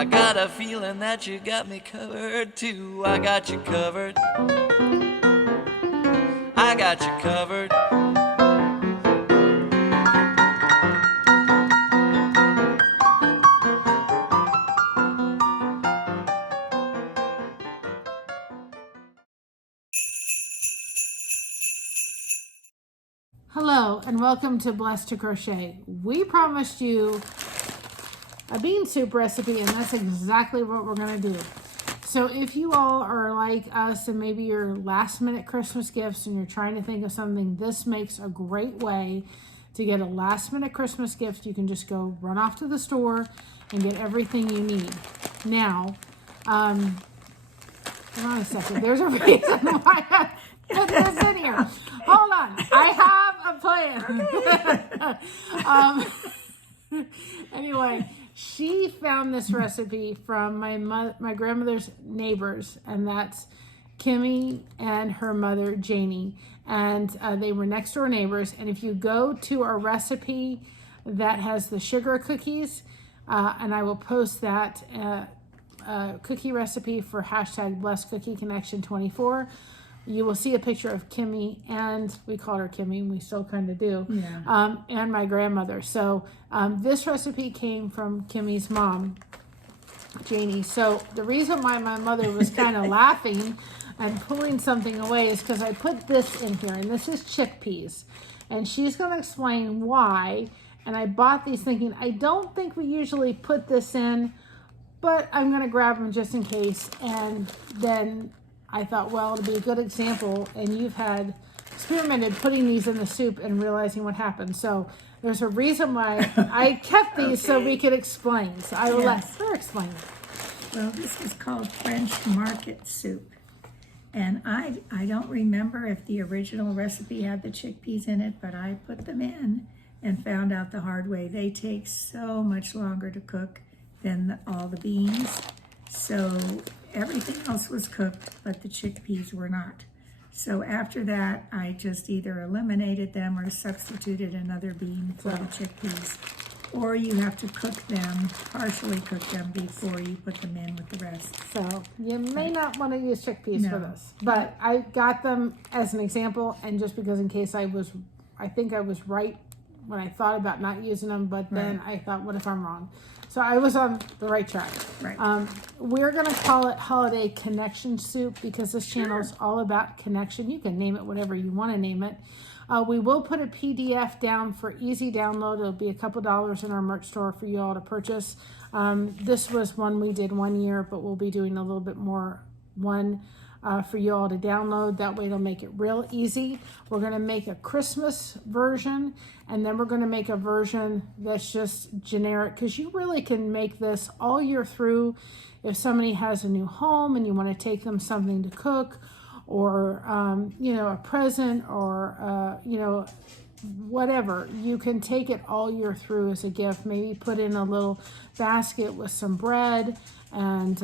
I got a feeling that you got me covered too. I got you covered. I got you covered. Hello and welcome to Blessed to Crochet. We promised you a bean soup recipe, and that's exactly what we're going to do. So if you all are like us and maybe your last minute Christmas gifts and you're trying to think of something, this makes a great way to get a last minute Christmas gift. You can just go run off to the store and get everything you need. Now, hold on a second. There's a reason why I put this in here. Hold on. I have a plan. Anyway, she found this recipe from my grandmother's neighbors, and that's Kimmy and her mother, Janie. And they were next door neighbors. And if you go to our recipe that has the sugar cookies, and I will post that cookie recipe for hashtag Blessed Cookie Connection 24. You will see a picture of Kimmy, and we called her Kimmy, and we still kind of do, and my grandmother. So this recipe came from Kimmy's mom, Janie. So the reason why my mother was kind of laughing and pulling something away is because I put this in here, and this is chickpeas. And she's going to explain why. And I bought these thinking, I don't think we usually put this in, but I'm going to grab them just in case. And then I thought, well, it'll be a good example. And you've had experimented putting these in the soup and realizing what happened. So there's a reason why I kept these so we could explain. So I will let her explain. Well, this is called French market soup. And I don't remember if the original recipe had the chickpeas in it, but I put them in and found out the hard way. They take so much longer to cook than all the beans. So everything else was cooked, but the chickpeas were not. So after that, I just either eliminated them or substituted another bean for the chickpeas. Or you have to cook them, partially cook them before you put them in with the rest. So you may not want to use chickpeas for this, but I got them as an example, and just because in case I think I was right when I thought about not using them, but then I thought, what if I'm wrong? So I was on the right track. Right. We're going to call it Holiday Connection Soup because this channel is all about connection. You can name it whatever you want to name it. We will put a PDF down for easy download. It'll be a couple dollars in our merch store for you all to purchase. This was one we did 1 year, but we'll be doing a little bit more for you all to download. That way it'll make it real easy. We're going to make a Christmas version, and then we're going to make a version that's just generic, because you really can make this all year through. If somebody has a new home and you want to take them something to cook, or a present, or whatever, you can take it all year through as a gift. Maybe put in a little basket with some bread and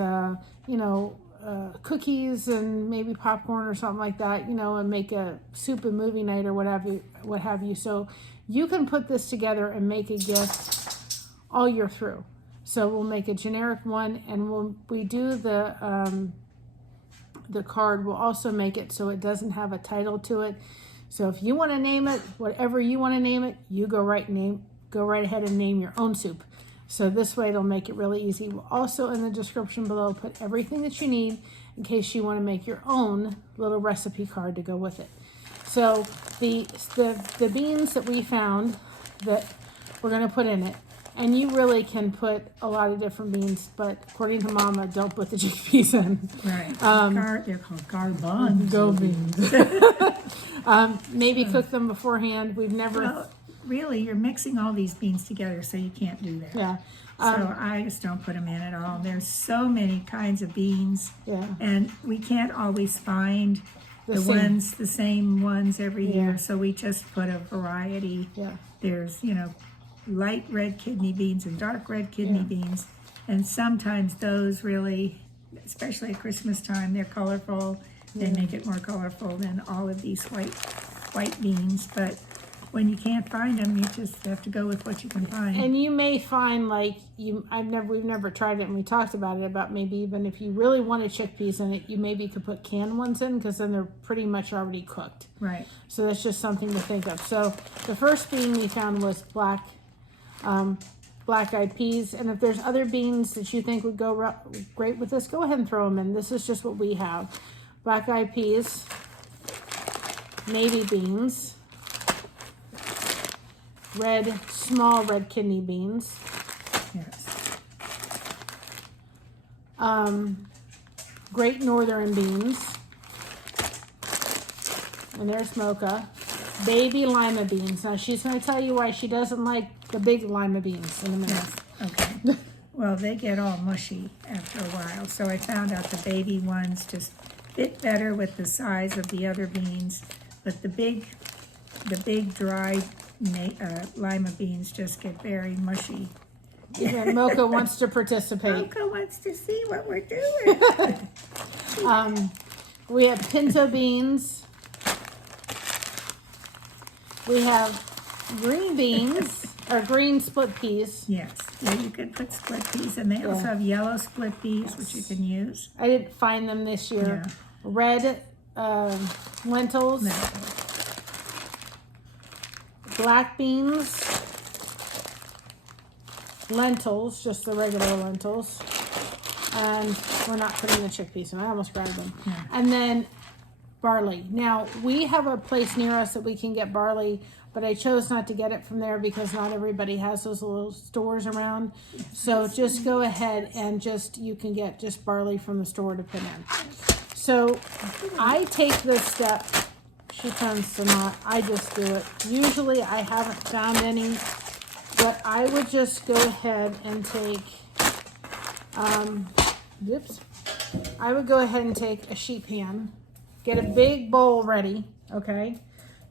cookies and maybe popcorn or something like that, and make a soup and movie night or what have you. So you can put this together and make a gift all year through. So we'll make a generic one, and we do the card. We'll also make it so it doesn't have a title to it. So if you want to name it whatever you want to name it, you go right ahead and name your own soup. So this way it'll make it really easy. We'll also in the description below put everything that you need in case you want to make your own little recipe card to go with it. So the beans that we found that we're going to put in it, and you really can put a lot of different beans, but according to Mama, don't put the chickpeas in. Right. They're called garbanzo beans. Maybe cook them beforehand. We've never... Well, really, you're mixing all these beans together, so you can't do that. Yeah. So I just don't put them in at all. There's so many kinds of beans. Yeah. And we can't always find the same ones every year, so we just put a variety. Yeah. There's, light red kidney beans and dark red kidney beans. And sometimes those really, especially at Christmas time, they're colorful. They make it more colorful than all of these white beans. But when you can't find them, you just have to go with what you can find. And you may find like we've never tried it, and we talked about it about maybe even if you really wanted chickpeas in it, you maybe could put canned ones in because then they're pretty much already cooked. Right. So that's just something to think of. So the first bean we found was Blackeye Peas, and if there's other beans that you think would go great with this, go ahead and throw them in. This is just what we have: Blackeye Peas, navy beans, small red kidney beans, Yes. Great Northern beans, and there's Mocha, baby lima beans. Now she's going to tell you why she doesn't like the big lima beans in a minute. Yes. Okay. Well, they get all mushy after a while, so I found out the baby ones just fit better with the size of the other beans, but the big dry lima beans just get very mushy. Even Mocha wants to participate. Mocha wants to see what we're doing. We have pinto beans. We have green beans, or green split peas. Yes, yeah, you could put split peas, and they also have yellow split peas, which you can use. I didn't find them this year. Yeah. Red lentils. No. Black beans. Lentils, just the regular lentils. And we're not putting the chickpeas in. I almost grabbed them. Yeah. And then barley. Now, we have a place near us that we can get barley, but I chose not to get it from there because not everybody has those little stores around. So just go ahead and you can get just barley from the store to put in. So I take this step. She tends to not. I just do it. Usually I haven't found any, but I would just go ahead and take, I would go ahead and take a sheet pan, get a big bowl ready, okay?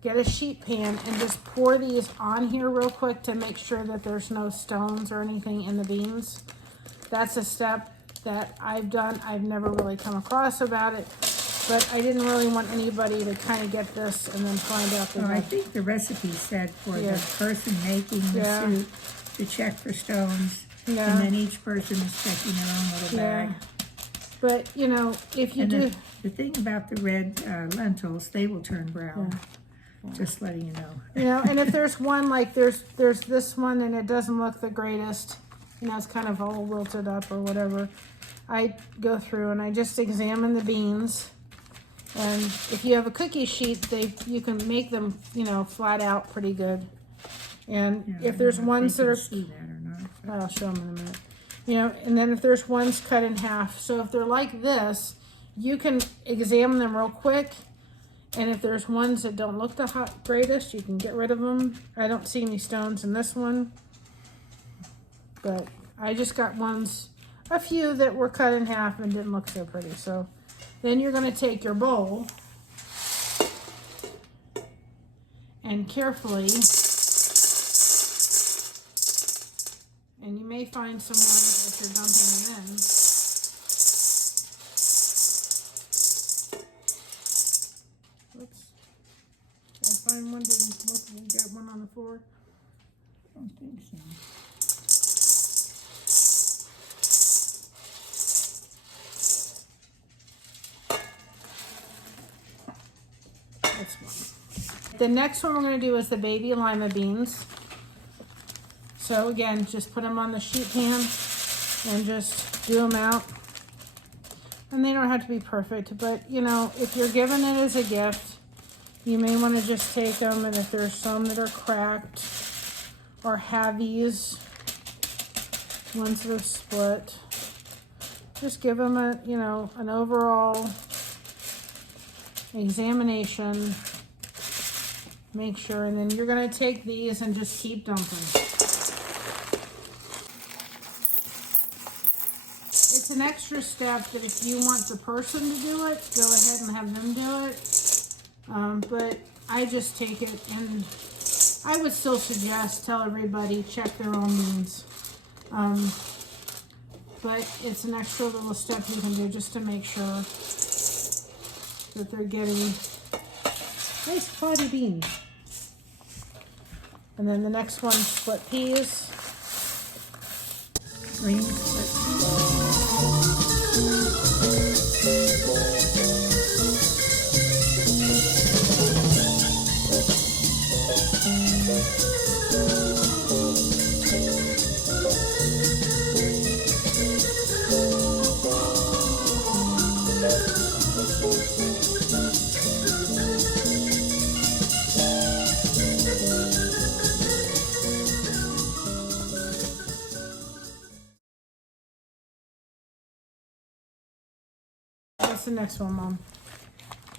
Get a sheet pan and just pour these on here real quick to make sure that there's no stones or anything in the beans. That's a step that I've done. I've never really come across about it, but I didn't really want anybody to kind of get this and then find out that. Well, I think the recipe said for the person making the soup to check for stones, and then each person is checking their own little bag. But you know, if you do, the thing about the red lentils, they will turn brown. Just letting you know. You know, and if there's one like there's this one and it doesn't look the greatest, you know, it's kind of all wilted up or whatever, I go through and I just examine the beans. And if you have a cookie sheet, you can make them, you know, flat out pretty good. And if there's ones that are, see that or not. I'll show them in a minute. You know, and then if there's ones cut in half, so if they're like this, you can examine them real quick. And if there's ones that don't look the greatest, you can get rid of them. I don't see any stones in this one. But I just got a few that were cut in half and didn't look so pretty. So then you're going to take your bowl and carefully, and you may find some ones that you're dumping them in. Find one, didn't get one on the floor. I don't think so. This one. The next one we're going to do is the baby lima beans. So again, just put them on the sheet pan and just do them out. And they don't have to be perfect, but you know, if you're giving it as a gift, you may want to just take them, and if there's some that are cracked or halvies, ones that are split, just give them an overall examination. Make sure, and then you're going to take these and just keep dumping. It's an extra step that if you want the person to do it, go ahead and have them do it. But I just take it, and I would still tell everybody, check their own beans. But it's an extra little step you can do just to make sure that they're getting nice quality beans. And then the next one, split peas. Green split peas. What's the next one, Mom?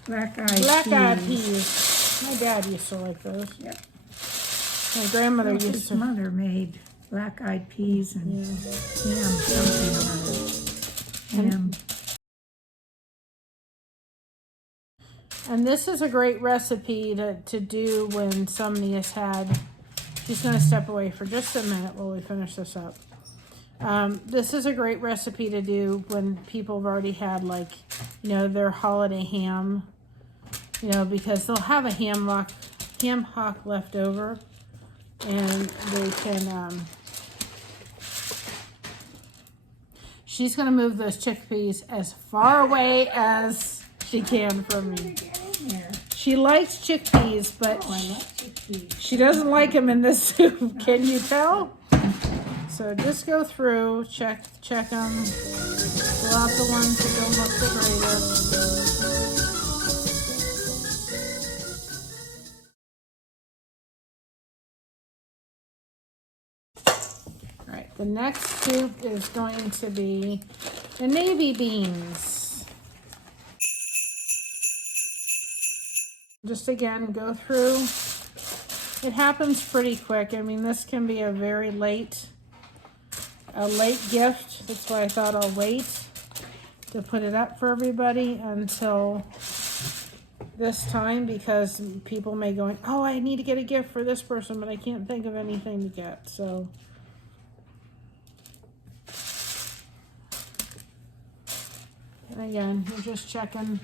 Blackeye Peas. peas. My dad used to like those. Yep. My grandmother Well, used his to. mother made black-eyed peas and Yeah. ham something or other. Ham. And this is a great recipe to do when somebody has had. She's going to step away for just a minute while we finish this up. This is a great recipe to do when people have already had, like, you know, their holiday ham. You know, because they'll have a ham hock left over, and they can. She's going to move those chickpeas as far away as she can from me. She likes chickpeas, but Oh, I love chickpeas. she doesn't like them in this soup. Can you tell? So just go through, check them, pull out the ones that don't look the greatest. All right, the next soup is going to be the navy beans. Just again, go through. It happens pretty quick. I mean, this can be a very late gift. That's why I thought I'll wait to put it up for everybody until this time, because people may go, oh, I need to get a gift for this person, but I can't think of anything to get. So and again, you're just checking.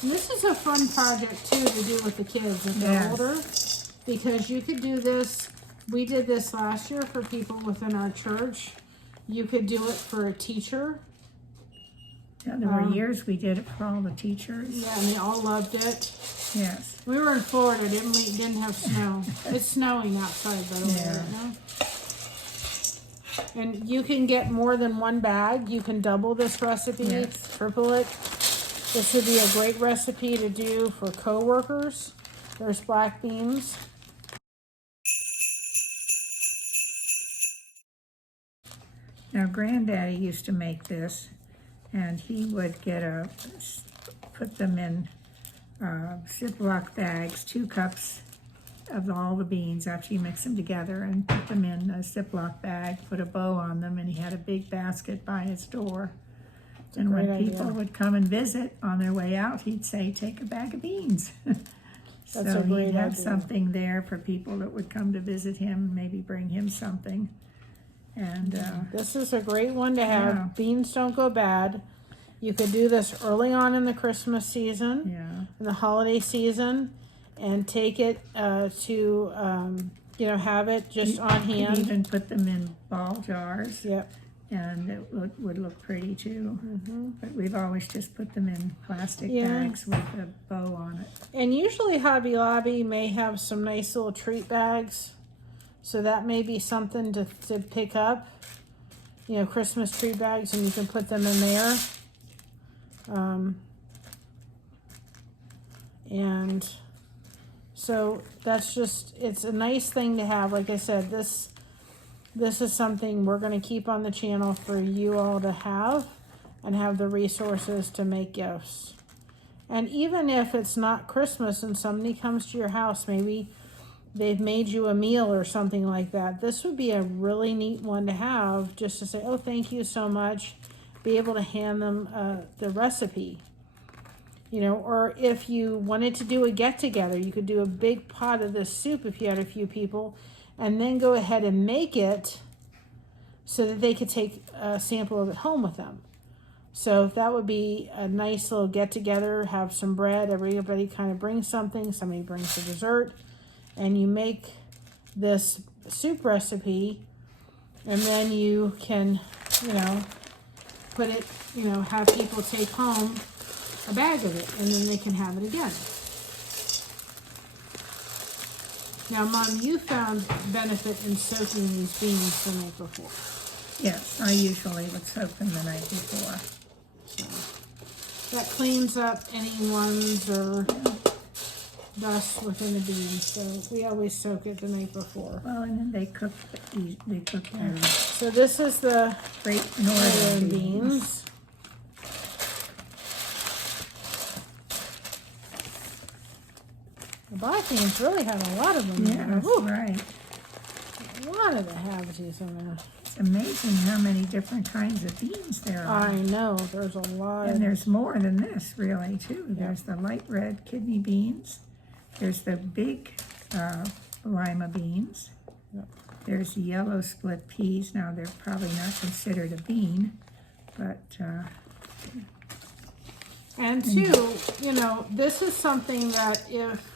And this is a fun project too to do with the kids if they're older, because you could do this. We did this last year for people within our church. You could do it for a teacher. Yeah, there were years we did it for all the teachers. Yeah, and they all loved it. Yes. We were in Florida, didn't have snow. It's snowing outside, by the way, right now. And you can get more than one bag. You can double this recipe, triple it. This would be a great recipe to do for co-workers. There's black beans. Now, Granddaddy used to make this, and he would put them in Ziploc bags, 2 cups of all the beans after you mix them together, and put them in a Ziploc bag, put a bow on them, and he had a big basket by his door. And when people would come and visit on their way out, he'd say, take a bag of beans. So he'd have something there for people that would come to visit him, maybe bring him something. And this is a great one to have. Yeah. Beans don't go bad. You could do this early on in the Christmas season, in the holiday season, and take it to, have it just on hand. You even put them in ball jars. Yep. And it would look pretty too. But we've always just put them in plastic bags with a bow on it. And usually Hobby Lobby may have some nice little treat bags. So that may be something to pick up. Christmas treat bags, and you can put them in there. And so that's just, it's a nice thing to have. Like I said, this is something we're going to keep on the channel for you all to have, and have the resources to make gifts. And even if it's not Christmas and somebody comes to your house, maybe they've made you a meal or something like that, this would be a really neat one to have, just to say, oh, thank you so much. Be able to hand them the recipe. Or if you wanted to do a get-together, you could do a big pot of this soup if you had a few people, and then go ahead and make it so that they could take a sample of it home with them. So that would be a nice little get together, have some bread, everybody kind of brings something, somebody brings the dessert, and you make this soup recipe, and then you can, you know, put it, you know, have people take home a bag of it, and then they can have it again. Now, Mom, you found benefit in soaking these beans the night before. Yes, I usually would soak them the night before. So that cleans up any ones or dust within the beans. So we always soak it the night before. Well, and then they cook them. So this is the Great Northern beans. The black beans really have a lot of them. Yeah, that's right. A lot of the halvesies in there. It's amazing how many different kinds of beans there are. I know, there's a lot. And there's more than this, really, too. There's the light red kidney beans. There's the big Lima beans. Yep. There's the yellow split peas. Now, they're probably not considered a bean, but And two, you know, this is something that if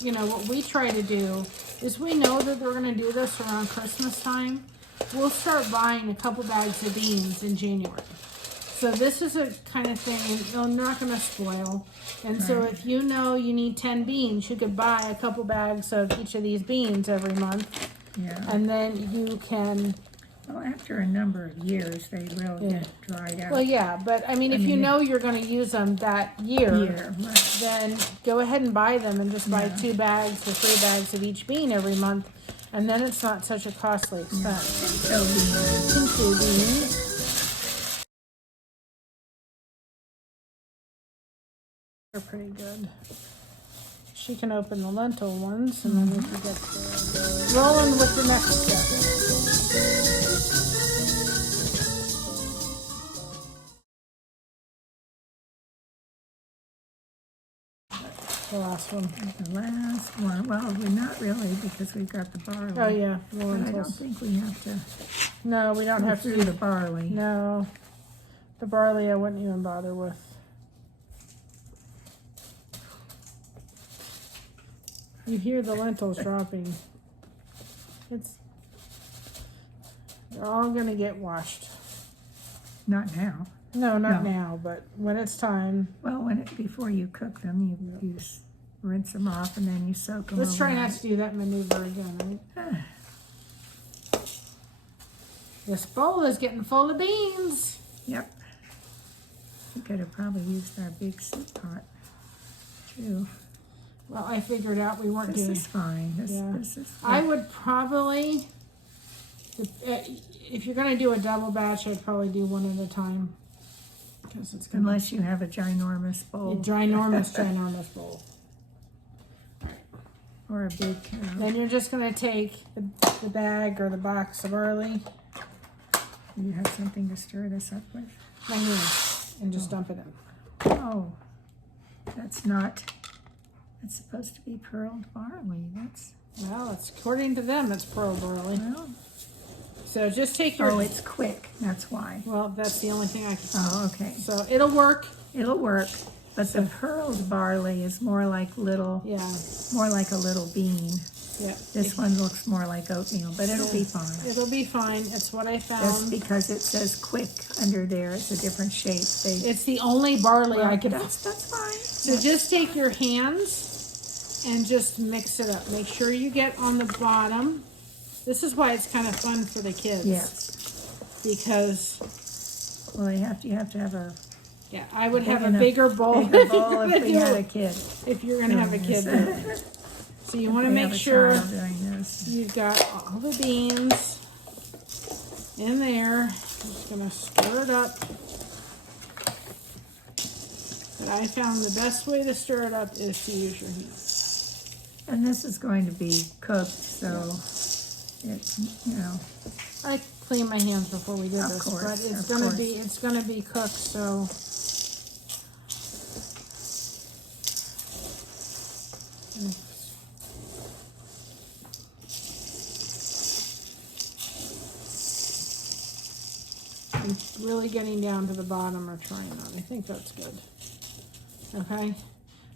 you know, what we try to do is we know that we're going to do this around Christmas time. We'll start buying a couple bags of beans in January. So this is a kind of thing, and they're not going to spoil. And so if you know you need 10 beans, you could buy a couple bags of each of these beans every month. yeah. And then you can, Well, after a number of years, they will get dried out. well, yeah, but I mean, if you know you're going to use them that year, Right. then go ahead and buy them and just buy 2 bags or 3 bags of each bean every month. And then it's not such a costly expense. Pinto beans. Pinto beans. They're pretty good. She can open the lentil ones, and then we can get rolling with the next step. The last one. The last one. Well, we're not really because we've got the barley. Oh yeah, the But I don't lentils. think we have to No, we don't go have through to. the barley. No, the barley I wouldn't even bother with. You hear the lentils dropping. They're all gonna get washed. Not now. No, not No. now, but when it's time. Well, before you cook them, you rinse them off and then you soak them. Let's try not overnight. to do that maneuver again, right? This bowl is getting full of beans. Yep. We could have probably used our big soup pot too. Well, I figured out we weren't This doing. is fine. This is. I would probably, if you're gonna do a double batch, I'd probably do one at a time. Because it's gonna Unless you have a ginormous be a bowl ginormous bowl. or a big. Then you're just gonna take the bag or the box of barley, You have something to stir this up with. my hand, and just dump it in. Oh, that's not. It's supposed to be pearled barley. Well, it's according to them, it's pearl barley. Well. So just take your. Oh, it's quick. That's why. Well, that's the only thing I can. Oh, okay. So it'll work. It'll work, but the pearled barley is more like a little bean. Yeah. This one looks more like oatmeal, but it'll be fine. It'll be fine. It's what I Just found. because it says quick under there, it's a different shape. It's the only barley I could. That's fine. So just take your hands and just mix it up. Make sure you get on the bottom. This is why it's kind of fun for the kids. Yes. Because, Well, you have to have a yeah, I would have a enough- bigger bowl, bigger bowl if if we you're had gonna a do kid. it. If you're gonna have a kid do it. So you want to We make have a sure child doing this. you've got all the beans in there. Just gonna stir it up. But I found the best way to stir it up is to use your hands. And this is going to be cooked, so it's, I cleaned my hands before we did Of this, course, but it's of course. it's gonna be cooked. So I'm really getting down to the bottom or trying on. I think that's good. Okay,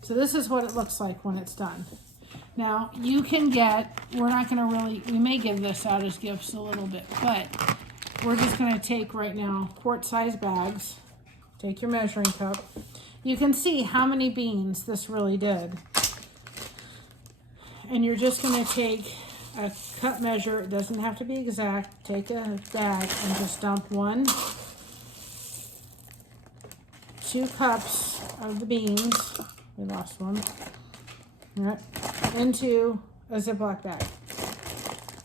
so this is what it looks like when it's done. Now you can get, we're not gonna really, we may give this out as gifts a little bit, but we're just gonna take right now quart size bags, take your measuring cup. You can see how many beans this really did. And you're just gonna take a cup measure, it doesn't have to be exact, take a bag and just dump 2 cups of the beans, we lost one, all right, into a Ziploc bag.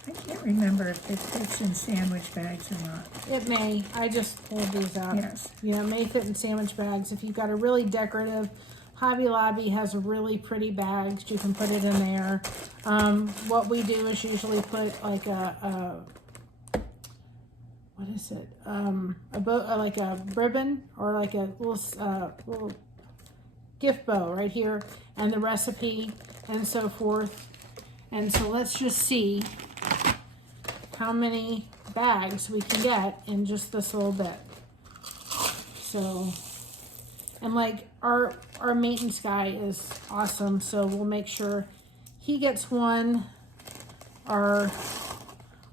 I can't remember if it fits in sandwich bags or not. It may, I just pulled these out. Yes. You know, it may fit in sandwich bags. If you've got a really decorative, Hobby Lobby has really pretty bags, you can put it in there. What we do is usually put like what is it? Like a ribbon or like a little gift bow right here, and the recipe and so forth. And so let's just see how many bags we can get in just this little bit. So, and like our maintenance guy is awesome, so we'll make sure he gets one. Our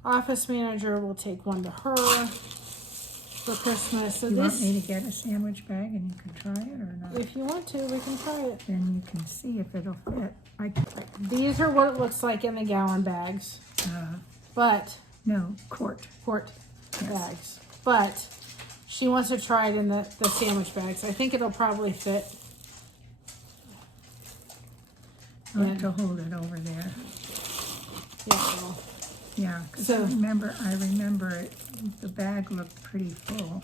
office manager will take one to her for Christmas. So You this, want me to get a sandwich bag and you can try it or not? if you want to, we can try it. Then you can see if it'll fit. These are what it looks like in the gallon bags, but No, quart. bags. But she wants to try it in the sandwich bags. I think it'll probably fit. I'll have to hold it over there. Yeah, well, Yeah, because So- I remember the bag looked pretty full.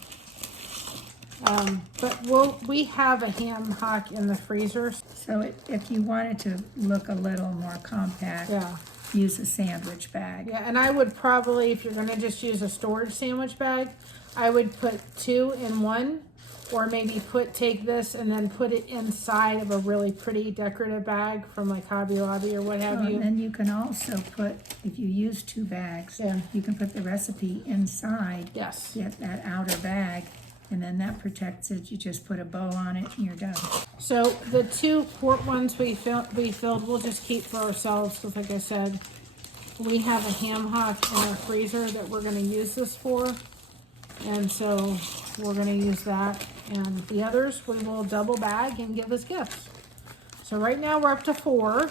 but we have a ham hock in the freezer. So if you wanted to look a little more compact, Yeah. use a sandwich bag. Yeah, and I would probably, if you're gonna just use a storage sandwich bag, I would put 2 in one, or maybe take this and then put it inside of a really pretty decorative bag from like Hobby Lobby or what have And you. then you can also put, if you use 2 bags, Yeah. you can put the recipe inside, Yes. get that outer bag, and then that protects it. You just put a bow on it and you're done. So the 2 quart ones we filled, we'll just keep for ourselves, because like I said, we have a ham hock in our freezer that we're gonna use this for. And so we're gonna use that, and the others we will double bag and give as gifts. So right now we're up to 4.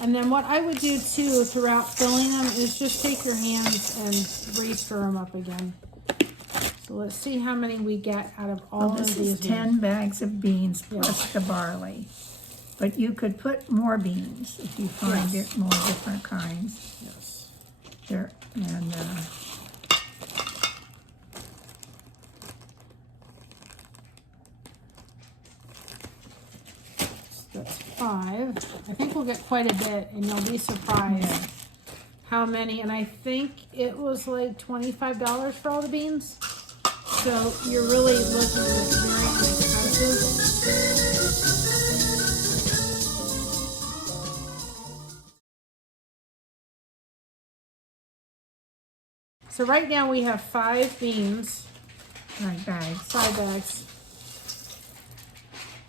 And then what I would do too throughout filling them is just take your hands and re-stir them up again. So let's see how many we get out of all This of these. is 10 bags of beans plus the barley. But you could put more beans if you find Yes. it more different kinds. Yes. There, and That's 5. I think we'll get quite a bit, and you'll be surprised Yeah. how many. And I think it was like $25 for all the beans. So you're really looking at very inexpensive. So right now we have 5 beans, bags. 5 bags.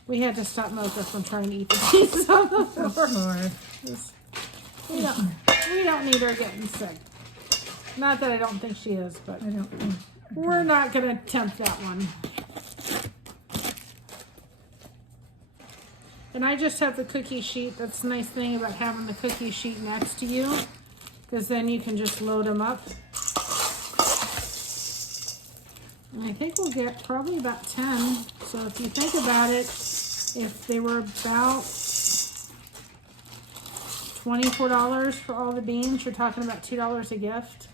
We had to stop Mocha from trying to eat the beans on the floor. Or We don't need her getting sick. Not that I don't think she is, but I don't think. we're not gonna tempt that one. And I just have the cookie sheet. That's the nice thing about having the cookie sheet next to you, because then you can just load them up. And I think we'll get probably about 10. So if you think about it, if they were about $24 for all the beans, you're talking about $2 a gift.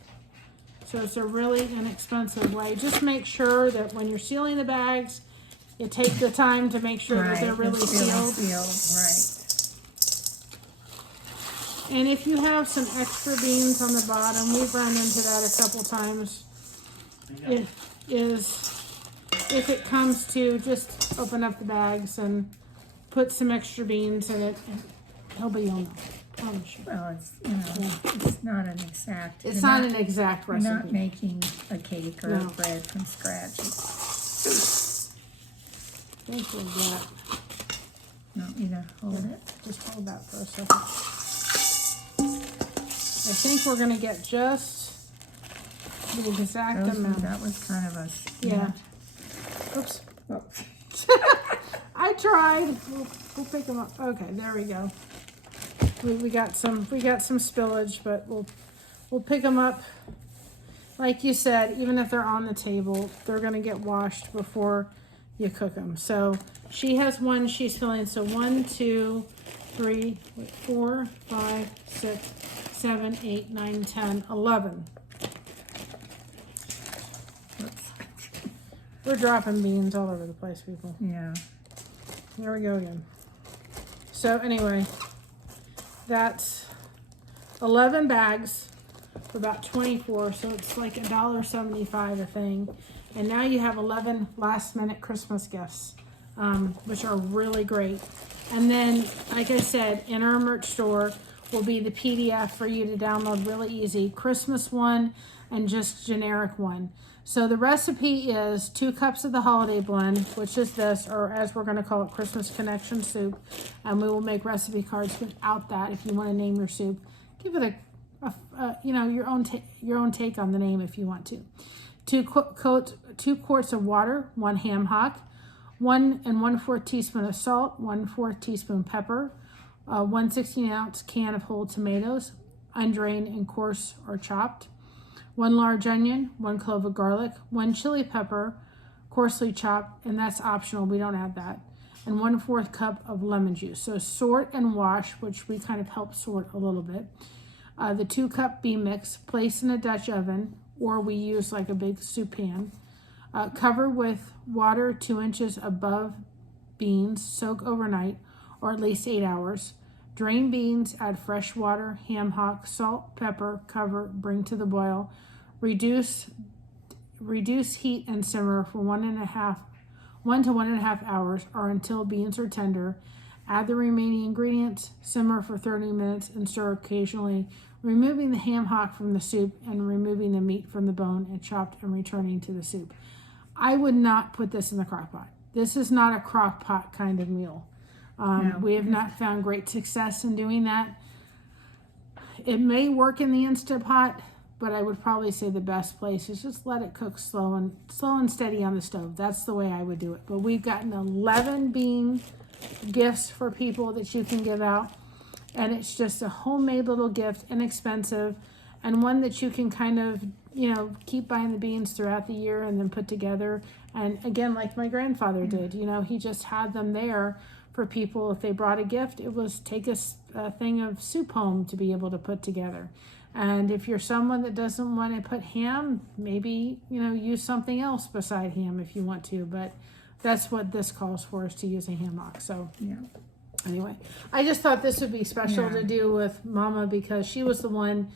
So it's a really inexpensive way. Just make sure that when you're sealing the bags, you take the time to make sure that they're really sealed. Right. And if you have some extra beans on the bottom, we've run into that a couple times. If it comes to just open up the bags and put some extra beans in it, he'll be on. promise you. Well, it's, you know, it's not an exact. It's you're not an exact You're not recipe. making a cake or No. bread from scratch. I think we'll get, You want me to hold it? just hold that for a second. I think we're gonna get just the exact amount. That was kind of a. Yeah. Oops. Oh. I tried. We'll pick them up. Okay, there we go. We got some spillage, but we'll pick them up. Like you said, even if they're on the table, they're gonna get washed before you cook them. So she has one she's filling. So 1, 2, 3, 4, 5, 6, 7, 8, 9, 10, 11. We're dropping beans all over the place, people. Yeah. There we go again. So anyway, that's 11 bags for about 24. So it's like $1.75 a thing. And now you have 11 last minute Christmas gifts, which are really great. And then, like I said, in our merch store will be the PDF for you to download really easy. Christmas one and just generic one. So the recipe is 2 cups of the holiday blend, which is this, or as we're going to call it, Christmas Connection soup. And we will make recipe cards without that if you want to name your soup. Give it you know, your own take on the name if you want to. 2 quarts of water, 1 ham hock, 1 1/4 teaspoon of salt, 1/4 teaspoon pepper, 1 16-ounce can of whole tomatoes, undrained and coarse or chopped, 1 large onion, 1 clove of garlic, 1 chili pepper, coarsely chopped, and that's optional, we don't add that, and 1/4 cup of lemon juice. So sort and wash, which we kind of help sort a little bit. The 2-cup bean mix, place in a Dutch oven, or we use like a big soup pan. Cover with water 2 inches above beans, soak overnight, or at least 8 hours. Drain beans, add fresh water, ham hock, salt, pepper, cover, bring to the boil. Reduce heat and simmer for 1 to 1.5 hours or until beans are tender. Add the remaining ingredients, simmer for 30 minutes, and stir occasionally, removing the ham hock from the soup and removing the meat from the bone and chopped and returning to the soup. I would not put this in the crock pot. This is not a crock pot kind of meal. No. We have not found great success in doing that. It may work in the Instant Pot, but I would probably say the best place is just let it cook slow and steady on the stove. That's the way I would do it. But we've gotten 11 bean gifts for people that you can give out, and it's just a homemade little gift, inexpensive, and one that you can kind of, you know, keep buying the beans throughout the year and then put together. And again, like my grandfather did, you know, he just had them there for people. If they brought a gift, it was take a thing of soup home to be able to put together. And if you're someone that doesn't want to put ham, maybe, you know, use something else beside ham if you want to. But that's what this calls for, is to use a ham hock. So Yeah. anyway, I just thought this would be special to do with Mama, because she was the one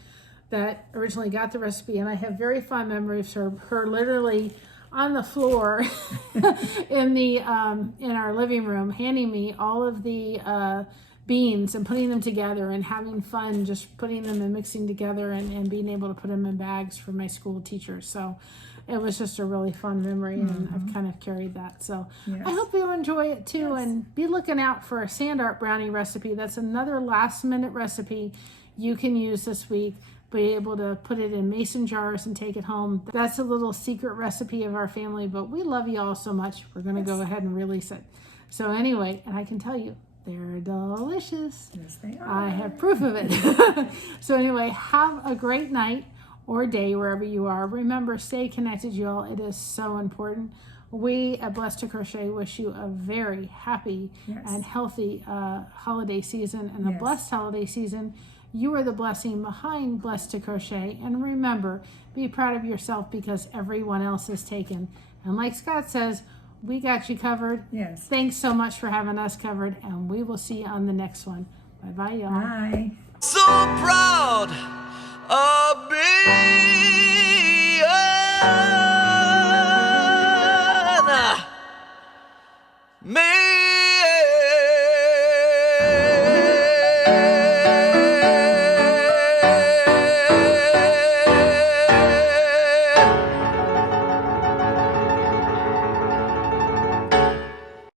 that originally got the recipe, and I have very fond memories of her literally on the floor in our living room, handing me all of the beans and putting them together and having fun just putting them and mixing together and being able to put them in bags for my school teachers. So it was just a really fun memory, and I've kind of carried that. So Yes. I hope you'll enjoy it too, and be looking out for a sand art brownie recipe. That's another last minute recipe you can use this week. Be able to put it in mason jars and take it home. That's a little secret recipe of our family, but we love you all so much. We're going to go ahead and release it. So anyway, and I can tell you, they're delicious. Yes, they are. I have proof of it. So anyway, have a great night or day wherever you are. Remember, stay connected, you all. It is so important. We at Blessed to Crochet wish you a very happy and healthy holiday season, and a blessed holiday season. You are the blessing behind Blessed to Crochet. And remember, be proud of yourself, because everyone else is taken. And like Scott says, we got you covered. Yes. Thanks so much for having us covered, and we will see you on the next one. Bye-bye, y'all. Bye. So proud of being